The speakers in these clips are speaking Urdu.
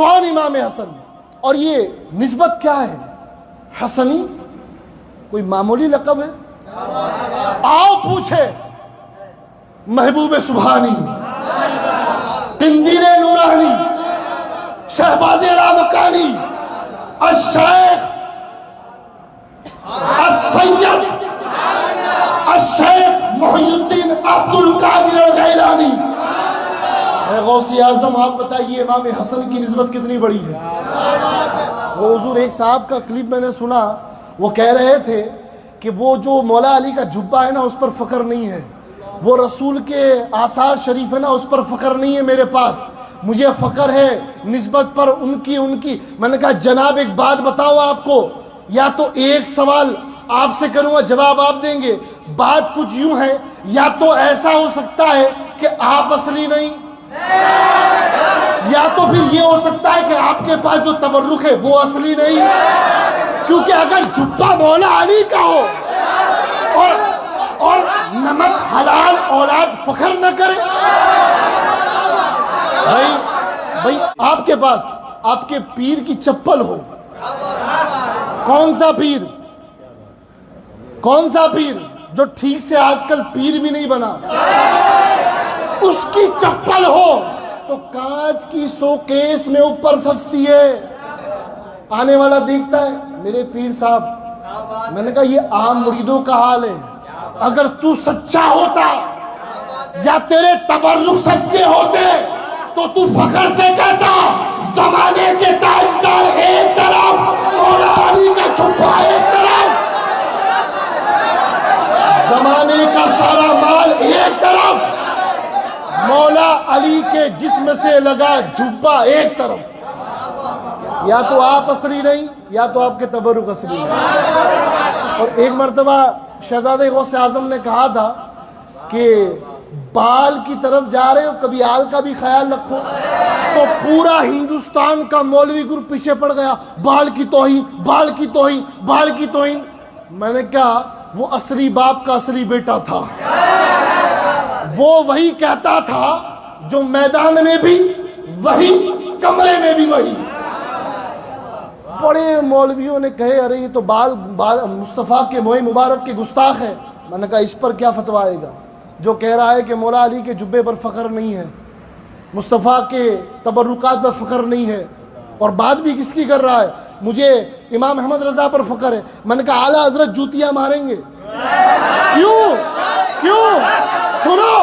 کون امام حسن؟ اور یہ نسبت کیا ہے؟ حسنی کوئی معمولی لقب ہے؟ آؤ پوچھے محبوب سبحانی، قندیل نورانی، شہباز رامکانی، الشیخ السید الشیخ محی الدین عبد القادر الجیلانی۔ اے غوث اعظم آپ بتائیے امام حسن کی نسبت کتنی بڑی ہے؟ وہ حضور ایک صاحب کا کلپ میں نے سنا، وہ کہہ رہے تھے کہ وہ جو مولا علی کا جبہ ہے نا اس پر فخر نہیں ہے، وہ رسول کے آثار شریف ہے نا اس پر فخر نہیں ہے میرے پاس، مجھے فخر ہے نسبت پر ان کی۔ میں نے کہا جناب ایک بات بتاؤ آپ کو، یا تو ایک سوال آپ سے کروں گا جواب آپ دیں گے، بات کچھ یوں ہے، یا تو ایسا ہو سکتا ہے کہ آپ اصلی نہیں، یا تو پھر یہ ہو سکتا ہے کہ آپ کے پاس جو تبرک ہے وہ اصلی نہیں، کیونکہ اگر جبہ مولا علی کا ہو اور نمک حلال اولاد فخر نہ کرے، بھائی آپ کے پاس آپ کے پیر کی چپل ہو، کون سا پیر جو ٹھیک سے آج کل پیر بھی نہیں بنا، اس کی چپل ہو تو کانچ کی سوکیس میں اوپر سجتی ہے، آنے والا دیکھتا ہے میرے پیر صاحب۔ میں نے کہا یہ عام مریدوں کا حال ہے، اگر تو سچا ہوتا یا تیرے تبرک سچے ہوتے تو تو فخر سے کہتا زمانے کے تاجدار ایک طرف، مولا علی کا جبہ ایک طرف، زمانے کا سارا مال ایک طرف، مولا علی کے جسم سے لگا جبہ ایک طرف۔ یا تو آپ اصلی نہیں یا تو آپ کے تبرک اصلی نہیں۔ اور ایک مرتبہ شہزادہ غوث اعظم نے کہا تھا کہ بال کی طرف جا رہے ہو کبھی آل کا بھی خیال رکھو، تو پورا ہندوستان کا مولوی گروپ پیچھے پڑ گیا، بال کی توہین، بال کی توہین، بال کی توہین۔ میں نے کہا وہ اصلی باپ کا اصلی بیٹا تھا، وہ وہی کہتا تھا جو میدان میں بھی وہی، کمرے میں بھی وہی۔ بڑے مولویوں نے کہے ارے یہ تو بال مصطفیٰ کے موئے مبارک کے گستاخ ہے۔ میں نے کہا اس پر کیا فتویٰ آئے گا جو کہہ رہا ہے کہ مولا علی کے جبے پر فخر نہیں ہے، مصطفیٰ کے تبرکات پر فخر نہیں ہے، اور بات بھی کس کی کر رہا ہے؟ مجھے امام احمد رضا پر فخر ہے۔ میں نے کہا اعلیٰ حضرت جوتیاں ماریں گے، کیوں؟ سنو،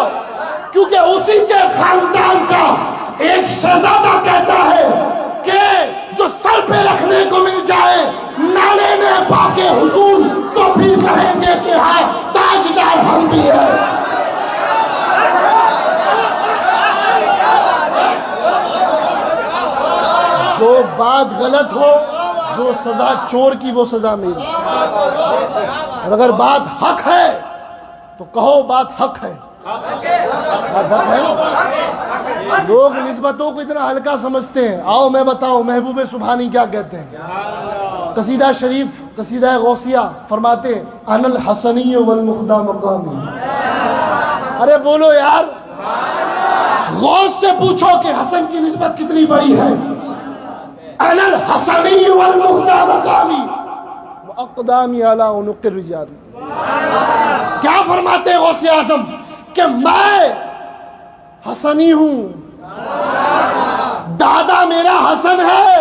کیونکہ اسی کے خاندان کا ایک شہزادہ کہتا ہے کہ جو سر پہ رکھنے کو مل جائے نہ لینے پاکے حضور تو پھر کہیں گے کہ ہاں تاجدار ہم بھی ہیں۔ جو بات غلط ہو، جو سزا چور کی وہ سزا میری، اور اگر بات حق ہے تو کہو بات حق ہے، بات حق ہے نا۔ لوگ نسبتوں کو اتنا ہلکا سمجھتے ہیں۔ آؤ میں بتاؤں محبوب سبحانی کیا کہتے ہیں۔ قصیدہ شریف، قصیدہ غوثیہ فرماتے ہیں انا الحسنی والمخدہ مقامی۔ ارے بولو یار، غوث سے پوچھو کہ حسن کی نسبت کتنی بڑی ہے۔ انا الحسنی والمخدہ مقامی واقدامی علی عنق الرجال۔ کیا فرماتے ہیں غوث اعظم کہ میں حسنی ہوں، دادا میرا حسن ہے،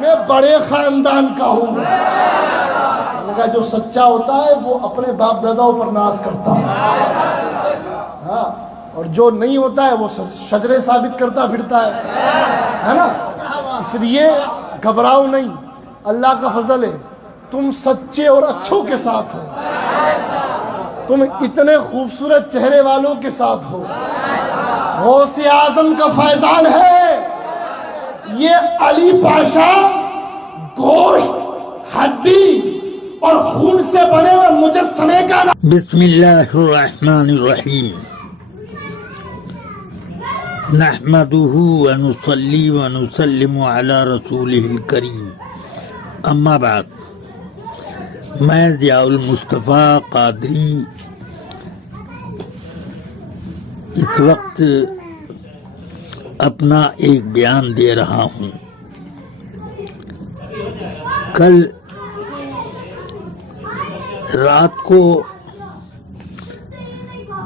میں بڑے خاندان کا ہوں۔ میں نے کہا جو سچا ہوتا ہے وہ اپنے باپ داداؤں پر ناز کرتا ہے، ہاں، اور جو نہیں ہوتا ہے وہ شجرے ثابت کرتا پھرتا ہے نا۔ اس لیے گھبراؤ نہیں، اللہ کا فضل ہے، تم سچے اور اچھوں کے ساتھ ہو، تم اتنے خوبصورت چہرے والوں کے ساتھ ہو۔ غوث اعظم کا فیضان ہے یہ علی پاشا گوشت، ہڈی اور خون سے بنے ہوئے مجسمے کا نام۔ بسم اللہ الرحمن الرحیم، نحمده ونصلي ونسلم على رسوله الكریم، اما بعد۔ میں ضیاء المصطفیٰ قادری اس وقت اپنا ایک بیان دے رہا ہوں۔ کل رات کو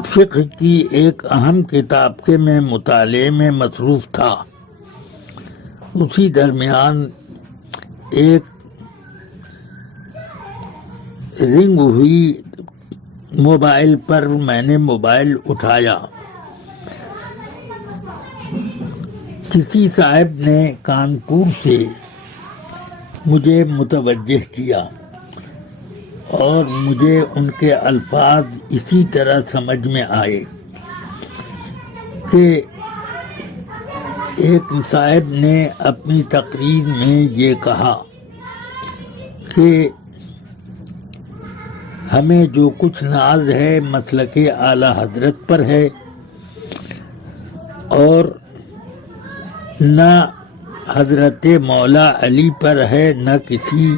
فقہ کی ایک اہم کتاب کے میں مطالعے میں مصروف تھا۔ اسی درمیان ایک رنگ ہوئی موبائل پر میں نے موبائل اٹھایا، کسی صاحب نے کانپور سے مجھے متوجہ کیا اور مجھے ان کے الفاظ اسی طرح سمجھ میں آئے کہ ایک صاحب نے اپنی تقریر میں یہ کہا کہ ہمیں جو کچھ ناز ہے مسلک اعلی حضرت پر ہے اور نہ حضرت مولا علی پر ہے، نہ کسی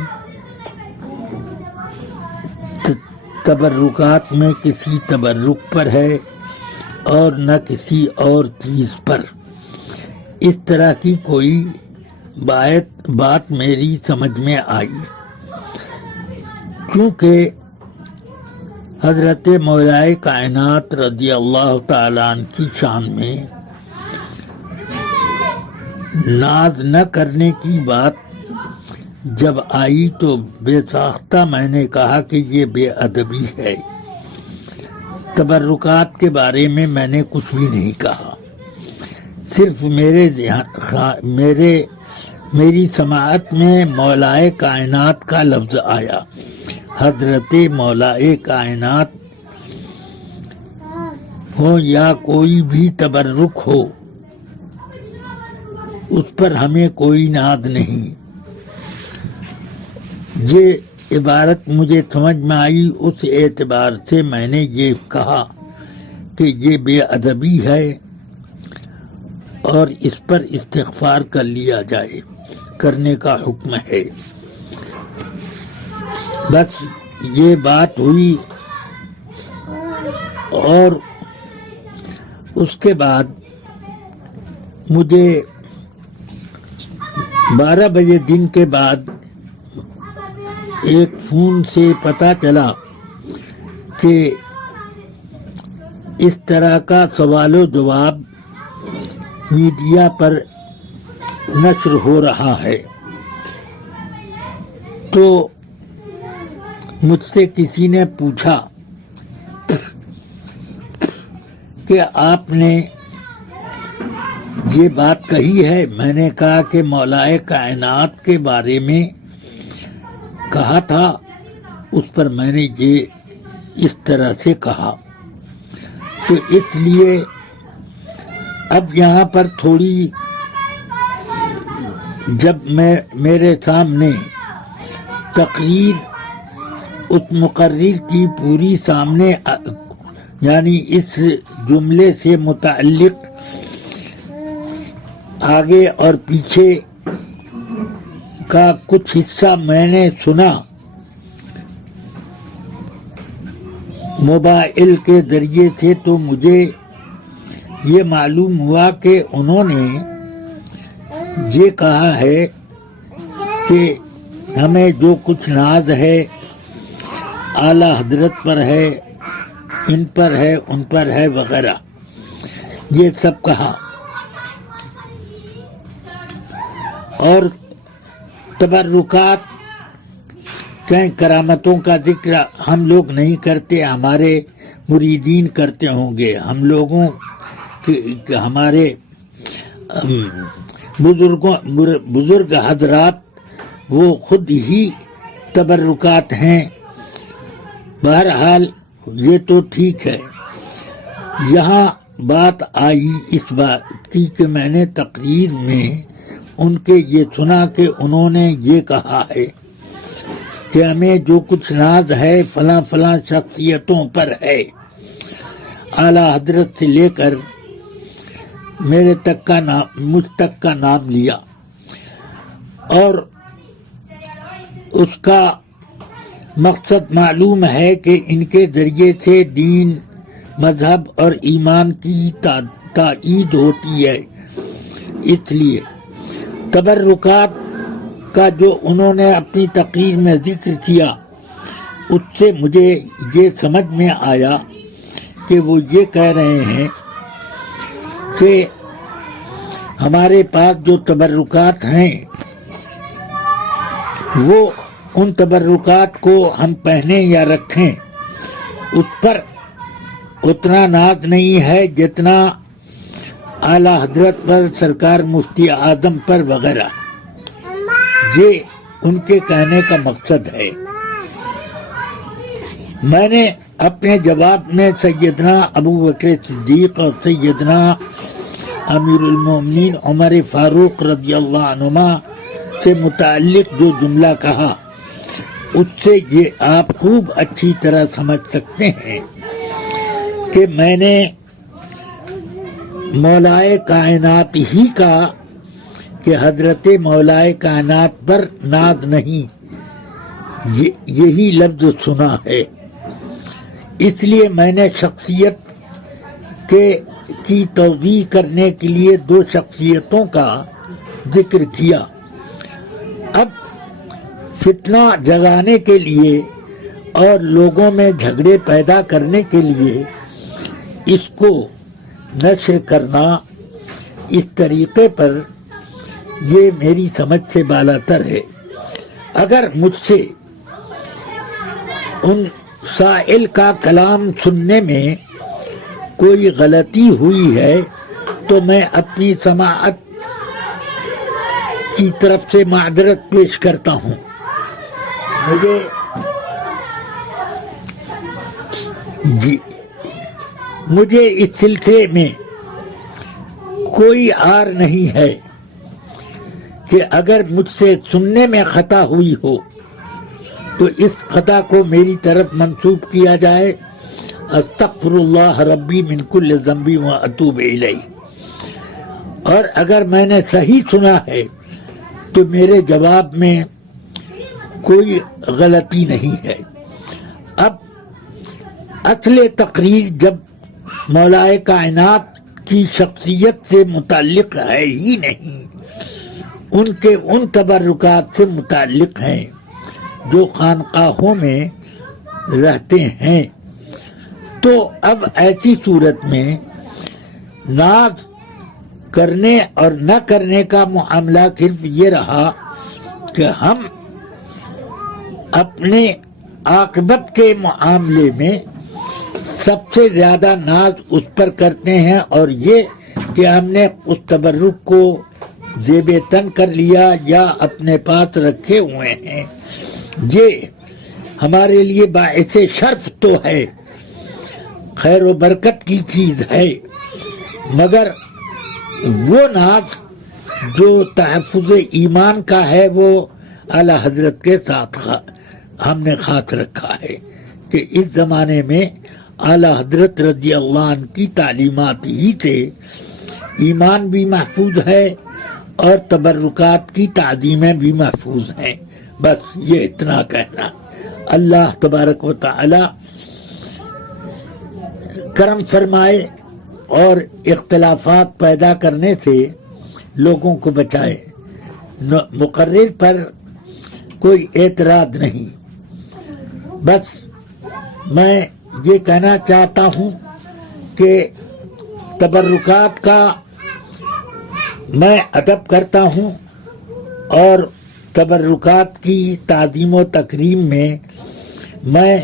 تبرکات میں کسی تبرک پر ہے اور نہ کسی اور چیز پر۔ اس طرح کی کوئی بات میری سمجھ میں آئی، کیونکہ حضرت مولائے کائنات رضی اللہ تعالیٰ عنہ کی شان میں ناز نہ کرنے کی بات جب آئی تو بے ساختہ میں نے کہا کہ یہ بے ادبی ہے۔ تبرکات کے بارے میں میں نے کچھ بھی نہیں کہا، صرف میری سماعت میں مولائے کائنات کا لفظ آیا۔ حضرت مولائے کائنات ہو یا کوئی بھی تبرک ہو، اس پر ہمیں کوئی ناز نہیں۔ یہ عبارت مجھے سمجھ میں آئی، اس اعتبار سے میں نے یہ کہا کہ یہ بے ادبی ہے اور اس پر استغفار کر لیا جائے، کرنے کا حکم ہے۔ بس یہ بات ہوئی اور اس کے بعد مجھے 12 بجے دن کے بعد ایک فون سے پتہ چلا کہ اس طرح کا سوال و جواب میڈیا پر نشر ہو رہا ہے، تو مجھ سے کسی نے پوچھا کہ آپ نے یہ بات کہی ہے؟ میں نے کہا کہ مولائے کائنات کے بارے میں کہا تھا، اس پر میں نے یہ اس طرح سے کہا۔ تو اس لیے اب یہاں پر تھوڑی جب میرے سامنے تقریر اس مقرر کی پوری سامنے، یعنی اس جملے سے متعلق آگے اور پیچھے کا کچھ حصہ میں نے سنا موبائل کے ذریعے سے، تو مجھے یہ معلوم ہوا کہ انہوں نے یہ کہا ہے کہ ہمیں جو کچھ ناز ہے اعلی حضرت پر ہے، ان پر ہے، ان پر ہے وغیرہ، یہ سب کہا۔ اور تبرکات کرامتوں کا ذکر ہم لوگ نہیں کرتے، ہمارے مریدین کرتے ہوں گے، ہم لوگوں ہمارے بزرگ حضرات وہ خود ہی تبرکات ہیں۔ بہرحال یہ تو ٹھیک ہے۔ یہاں بات آئی اس بات کی کہ میں نے تقریر میں ان کے یہ سنا کہ انہوں نے یہ کہا ہے کہ ہمیں جو کچھ ناز ہے فلاں فلاں شخصیتوں پر ہے، اعلی حضرت سے لے کر میرے تک کا نام، مجھ تک کا نام لیا، اور اس کا مقصد معلوم ہے کہ ان کے ذریعے سے دین، مذہب اور ایمان کی تائید ہوتی ہے۔ اس لیے تبرکات کا جو انہوں نے اپنی تقریر میں ذکر کیا، اس سے مجھے یہ سمجھ میں آیا کہ وہ یہ کہہ رہے ہیں کہ ہمارے پاس جو تبرکات ہیں وہ ان تبرکات کو ہم پہنیں یا رکھیں، اس پر اتنا ناز نہیں ہے جتنا اعلیٰ حضرت پر، سرکار مفتی اعظم پر وغیرہ۔ یہ ان کے کہنے کا مقصد ہے۔ میں نے اپنے جواب میں سیدنا ابو بکر صدیق اور سیدنا امیر المومنین عمر فاروق رضی اللہ عنہما سے متعلق جو جملہ کہا، اس سے یہ آپ خوب اچھی طرح سمجھ سکتے ہیں کہ میں نے مولائے کائنات ہی کا کہ حضرت مولائے کائنات پر ناز نہیں، یہی لفظ سنا ہے۔ اس لیے میں نے شخصیت کی توضیح کرنے کے لیے دو شخصیتوں کا ذکر کیا۔ اب فتنہ جگانے کے لیے اور لوگوں میں جھگڑے پیدا کرنے کے لیے اس کو نشر کرنا اس طریقے پر، یہ میری سمجھ سے بالاتر ہے۔ اگر مجھ سے ان سائل کا کلام سننے میں کوئی غلطی ہوئی ہے تو میں اپنی سماعت کی طرف سے معذرت پیش کرتا ہوں۔ مجھے اس سلسلے میں کوئی عار نہیں ہے کہ اگر مجھ سے سننے میں خطا ہوئی ہو تو اس خطا کو میری طرف منسوب کیا جائے۔ استغفر اللہ ربی من کل ذنب و اتوب الیہ۔ اور اگر میں نے صحیح سنا ہے تو میرے جواب میں کوئی غلطی نہیں ہے۔ اب اصل تقریر جب مولائے کائنات کی شخصیت سے متعلق ہے ہی نہیں، ان کے ان تبرکات سے متعلق ہیں جو خانقاہوں میں رہتے ہیں، تو اب ایسی صورت میں ناز کرنے اور نہ کرنے کا معاملہ صرف یہ رہا کہ ہم اپنے عاقبت کے معاملے میں سب سے زیادہ ناز اس پر کرتے ہیں، اور یہ کہ ہم نے اس تبرک کو زیب تن کر لیا یا اپنے پاس رکھے ہوئے ہیں، یہ ہمارے لیے باعث شرف تو ہے، خیر و برکت کی چیز ہے، مگر وہ ناز جو تحفظ ایمان کا ہے وہ اعلیٰ حضرت کے ساتھ ہم نے خاص رکھا ہے کہ اس زمانے میں اعلیٰ حضرت رضی اللہ عنہ کی تعلیمات ہی سے ایمان بھی محفوظ ہے اور تبرکات کی تعظیمیں بھی محفوظ ہیں۔ بس یہ اتنا کہنا۔ اللہ تبارک و تعالی کرم فرمائے اور اختلافات پیدا کرنے سے لوگوں کو بچائے۔ مقرر پر کوئی اعتراض نہیں، بس میں یہ کہنا چاہتا ہوں کہ تبرکات کا میں ادب کرتا ہوں، اور تبرکات کی تعظیم و تکریم میں میں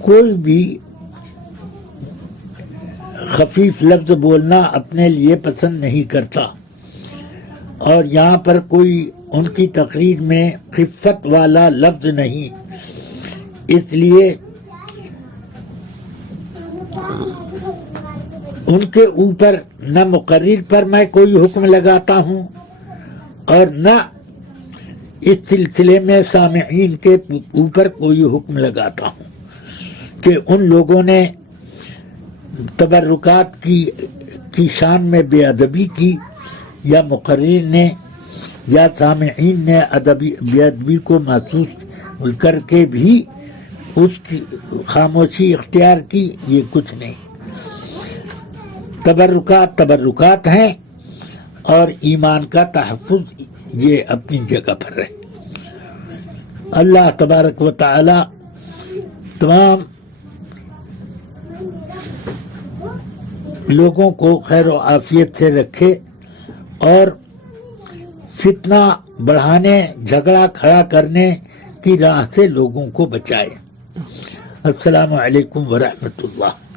کوئی بھی خفیف لفظ بولنا اپنے لیے پسند نہیں کرتا، اور یہاں پر کوئی ان کی تقریر میں خفت والا لفظ نہیں، اس لیے ان کے اوپر نہ مقرر پر میں کوئی حکم لگاتا ہوں اور نہ اس سلسلے میں سامعین کے اوپر کوئی حکم لگاتا ہوں کہ ان لوگوں نے تبرکات کی شان میں بے ادبی کی، یا مقرر نے یا سامعین نے بے ادبی کو محسوس کر کے بھی اس کی خاموشی اختیار کی، یہ کچھ نہیں۔ تبرکات ہیں، اور ایمان کا تحفظ یہ اپنی جگہ پر رہے. اللہ تبارک و تعالی تمام لوگوں کو خیر و عافیت سے رکھے اور فتنہ بڑھانے، جھگڑا کھڑا کرنے کی راہ سے لوگوں کو بچائے. السلام علیکم ورحمۃ اللہ.